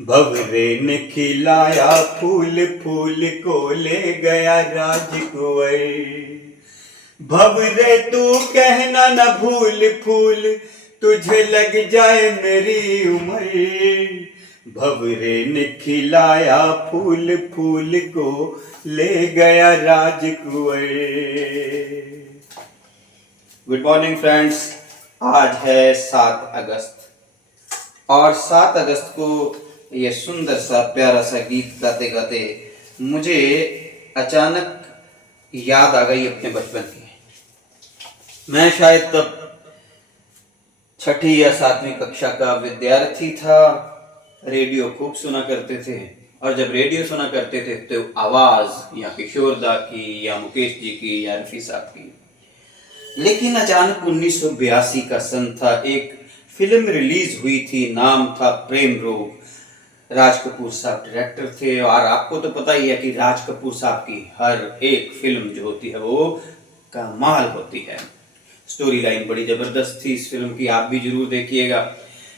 भंवरे ने खिलाया फूल, फूल को ले गया राजकुंवर। भंवरे तू कहना न भूल, फूल तुझे लग जाए मेरी उम्र। भंवरे ने खिलाया फूल, फूल को ले गया राजकुंवर। गुड मॉर्निंग फ्रेंड्स, आज है 7 अगस्त और 7 अगस्त को ये सुंदर सा प्यारा सा गीत गाते गाते मुझे अचानक याद आ गई अपने बचपन की। मैं शायद तब 6ठी या 7वीं कक्षा का विद्यार्थी था। रेडियो खूब सुना करते थे और जब रेडियो सुना करते थे तो आवाज या किशोर दा की या मुकेश जी की या रफी साहब की। लेकिन अचानक 1982 का सन था, एक फिल्म रिलीज हुई थी, नाम था प्रेम रोग। राज कपूर साहब डायरेक्टर थे और आपको तो पता ही है कि राज कपूर साहब की हर एक फिल्म जो होती है वो कमाल होती है। स्टोरी लाइन बड़ी जबरदस्त थी इस फिल्म की, आप भी जरूर देखिएगा।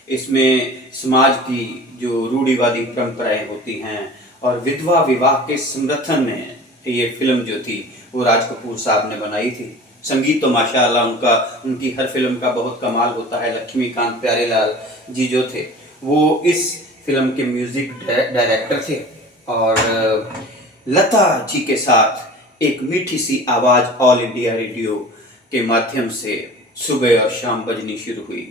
इसमें समाज की जो रूढ़िवादी परंपराएं होती हैं और विधवा विवाह के समर्थन में ये फिल्म जो थी वो राज कपूर साहब ने बनाई थी। संगीत तो माशाअल्लाह उनकी हर फिल्म का बहुत कमाल होता है। लक्ष्मीकांत प्यारेलाल जी जो थे वो इस फिल्म के म्यूजिक डायरेक्टर थे और लता जी के साथ एक मीठी सी आवाज ऑल इंडिया रेडियो के माध्यम से सुबह और शाम बजनी शुरू हुई।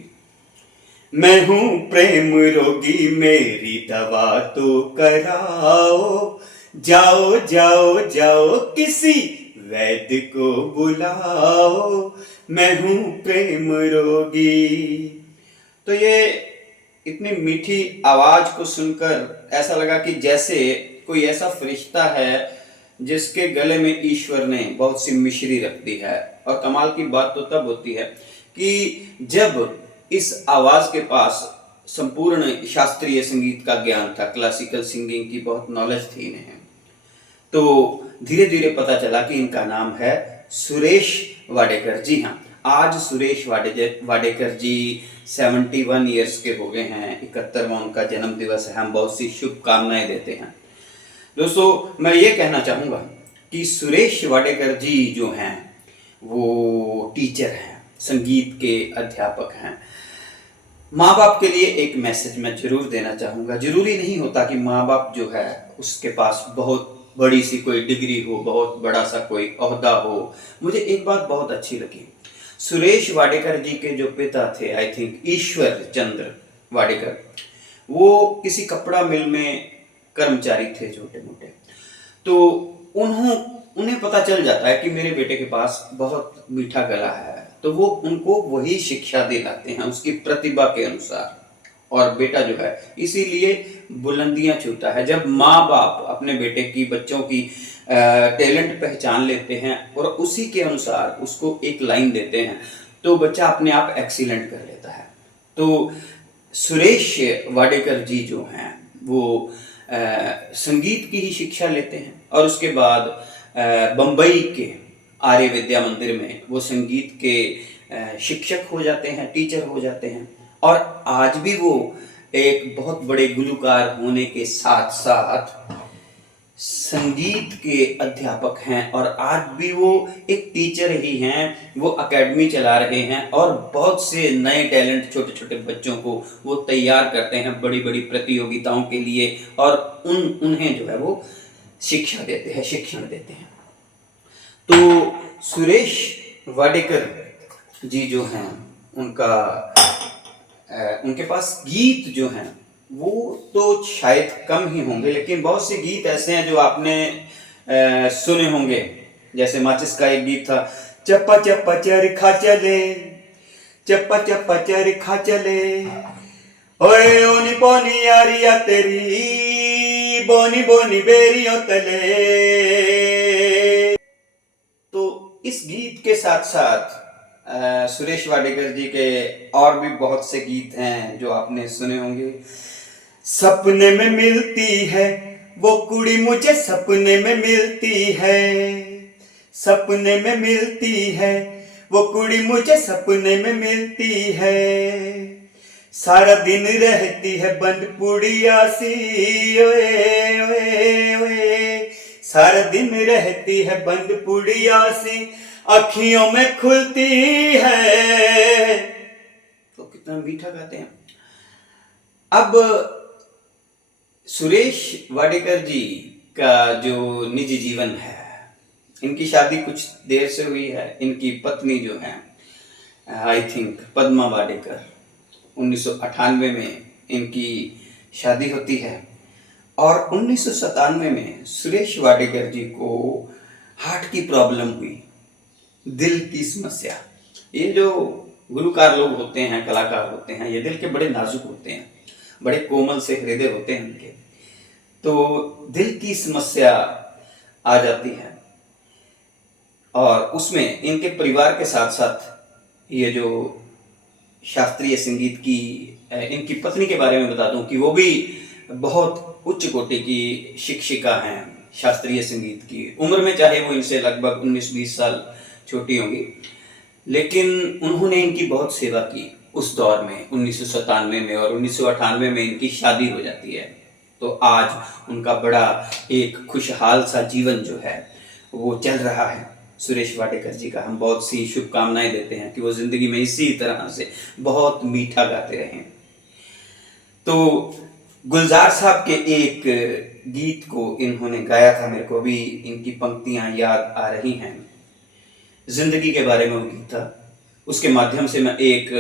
मैं हूँ प्रेम रोगी, मेरी दवा तो कराओ, जाओ जाओ जाओ किसी वैद्य को बुलाओ, मैं हूँ प्रेम रोगी। तो ये इतनी मीठी आवाज को सुनकर ऐसा लगा कि जैसे कोई ऐसा फरिश्ता है जिसके गले में ईश्वर ने बहुत सी मिश्री रख दी है। और कमाल की बात तो तब होती है कि जब इस आवाज के पास संपूर्ण शास्त्रीय संगीत का ज्ञान था, क्लासिकल सिंगिंग की बहुत नॉलेज थी इन्हें। तो धीरे धीरे पता चला कि इनका नाम है सुरेश वाडेकर जी। हाँ, आज सुरेश वाडेकर जी 71 ईयर्स के हो गए हैं। 71वां उनका जन्म दिवस है। हम बहुत सी शुभकामनाएं देते हैं। दोस्तों, मैं ये कहना चाहूँगा कि सुरेश वाडेकर जी जो हैं वो टीचर हैं, संगीत के अध्यापक हैं। माँ बाप के लिए एक मैसेज मैं जरूर देना चाहूँगा। जरूरी नहीं होता कि माँ बाप जो है उसके पास बहुत बड़ी सी कोई डिग्री हो, बहुत बड़ा सा कोई ओहदा हो। मुझे एक बात बहुत अच्छी लगी, सुरेश वाडेकर जी के जो पिता थे, आई थिंक ईश्वर चंद्र वाडेकर, वो किसी कपड़ा मिल में कर्मचारी थे छोटे मोटे। तो उन्हें पता चल जाता है कि मेरे बेटे के पास बहुत मीठा गला है, तो वो उनको वही शिक्षा दिलाते हैं उसकी प्रतिभा के अनुसार। और बेटा जो है इसीलिए बुलंदियां छूता है। जब माँ बाप अपने बेटे की, बच्चों की टैलेंट पहचान लेते हैं और उसी के अनुसार उसको एक लाइन देते हैं तो बच्चा अपने आप एक्सीलेंट कर लेता है। तो सुरेश वाडेकर जी जो हैं वो संगीत की ही शिक्षा लेते हैं और उसके बाद बम्बई के आर्य विद्या मंदिर में वो संगीत के शिक्षक हो जाते हैं, टीचर हो जाते हैं। और आज भी वो एक बहुत बड़े गुलकार होने के साथ साथ संगीत के अध्यापक हैं और आज भी वो एक टीचर ही हैं। वो एकेडमी चला रहे हैं और बहुत से नए टैलेंट, छोटे छोटे बच्चों को वो तैयार करते हैं बड़ी बड़ी प्रतियोगिताओं के लिए और उन्हें जो है वो शिक्षा देते हैं, शिक्षण देते हैं। तो सुरेश वाडेकर जी जो हैं उनके पास गीत जो हैं वो तो शायद कम ही होंगे, लेकिन बहुत से गीत ऐसे हैं जो आपने सुने होंगे। जैसे माचिस का एक गीत था, चप्पा चप्पा चरखा चले, चप्पा चप्पा चरखा चले, ओए ओनी बोनी यारिया तेरी, बोनी बोनी बेरियों तले। तो इस गीत के साथ साथ सुरेश वाडेकर जी के और भी बहुत से गीत हैं जो आपने सुने होंगे। सपने में मिलती है वो कुड़ी मुझे, सपने में मिलती है, सपने में मिलती है वो कुड़ी मुझे सपने में मिलती है, सारा दिन रहती है बंद पुड़िया सी, ओए ओए ओए, सारा दिन रहती है बंद पुड़िया सी, अखियों में खुलती है। तो कितना मीठा गाते हैं। अब सुरेश वाडेकर जी का जो निजी जीवन है, इनकी शादी कुछ देर से हुई है। इनकी पत्नी जो है आई थिंक पद्मा वाडेकर, 1998 में इनकी शादी होती है और 1997 में सुरेश वाडेकर जी को हार्ट की प्रॉब्लम हुई, दिल की समस्या। ये जो गुलकार लोग होते हैं, कलाकार होते हैं, ये दिल के बड़े नाजुक होते हैं, बड़े कोमल से हृदय होते हैं इनके। तो दिल की समस्या आ जाती है और उसमें इनके परिवार के साथ साथ ये जो शास्त्रीय संगीत की, इनकी पत्नी के बारे में बता दूं कि वो भी बहुत उच्च कोटि की शिक्षिका हैं शास्त्रीय संगीत की। उम्र में चाहे वो इनसे लगभग 19-20 साल छोटी होंगी, लेकिन उन्होंने इनकी बहुत सेवा की उस दौर में 1997 में, और 1998 में इनकी शादी हो जाती है। तो आज उनका बड़ा एक खुशहाल सा जीवन जो है वो चल रहा है सुरेश वाडेकर जी का। हम बहुत सी शुभकामनाएं देते हैं कि वो जिंदगी में इसी तरह से बहुत मीठा गाते रहें। तो गुलजार साहब के एक गीत को इन्होंने गाया था, मेरे को भी इनकी पंक्तियां याद आ रही हैं। जिंदगी के बारे में वो गीत था, उसके माध्यम से मैं एक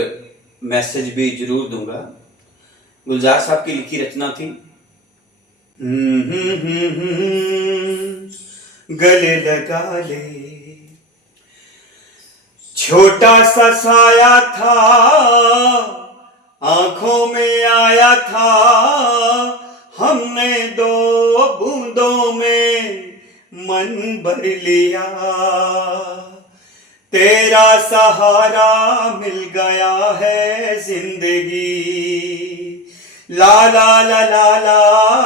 मैसेज भी जरूर दूंगा। गुलजार साहब की लिखी रचना थी। गले लगा ले, छोटा सा साया था, आंखों में आया था, हमने 2 बूंदों में मन भर लिया, तेरा सहारा मिल गया है जिंदगी, ला ला ला ला ला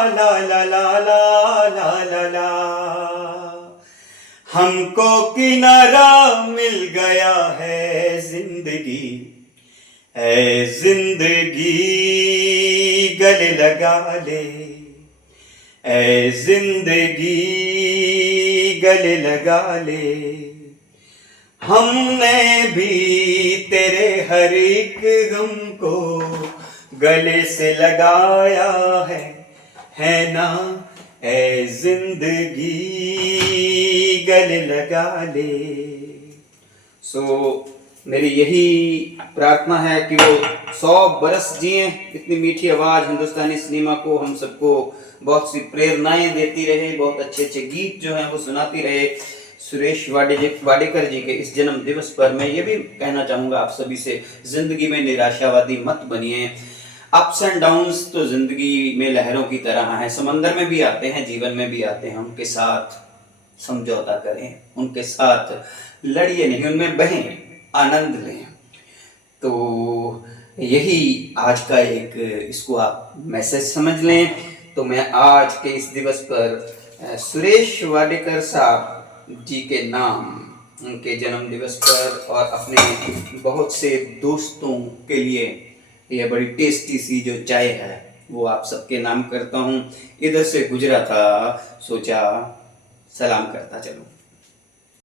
ला ला ला ला ला ला ला, हमको किनारा मिल गया है जिंदगी, है जिंदगी गले लगा ले, है जिंदगी गले लगा ले, हमने भी तेरे हर एक गम को गले से लगाया है ना, है जिंदगी गले लगा ले। मेरी यही प्रार्थना है कि वो 100 बरस जिए, इतनी मीठी आवाज़ हिंदुस्तानी सिनेमा को, हम सबको बहुत सी प्रेरणाएं देती रहे, बहुत अच्छे अच्छे गीत जो हैं वो सुनाती रहे। सुरेश वाडेकर जी के इस जन्म दिवस पर मैं ये भी कहना चाहूँगा आप सभी से, ज़िंदगी में निराशावादी मत बनिए। अप्स एंड डाउन्स तो ज़िंदगी में लहरों की तरह हैं, समंदर में भी आते हैं, जीवन में भी आते हैं। उनके साथ समझौता करें, उनके साथ लड़िए नहीं, उनमें बहें, आनंद लें। तो यही आज का एक, इसको आप मैसेज समझ लें। तो मैं आज के इस दिवस पर सुरेश वाडेकर साहब जी के नाम, उनके जन्म दिवस पर और अपने बहुत से दोस्तों के लिए यह बड़ी टेस्टी सी जो चाय है वो आप सबके नाम करता हूँ। इधर से गुजरा था, सोचा सलाम करता चलूँ।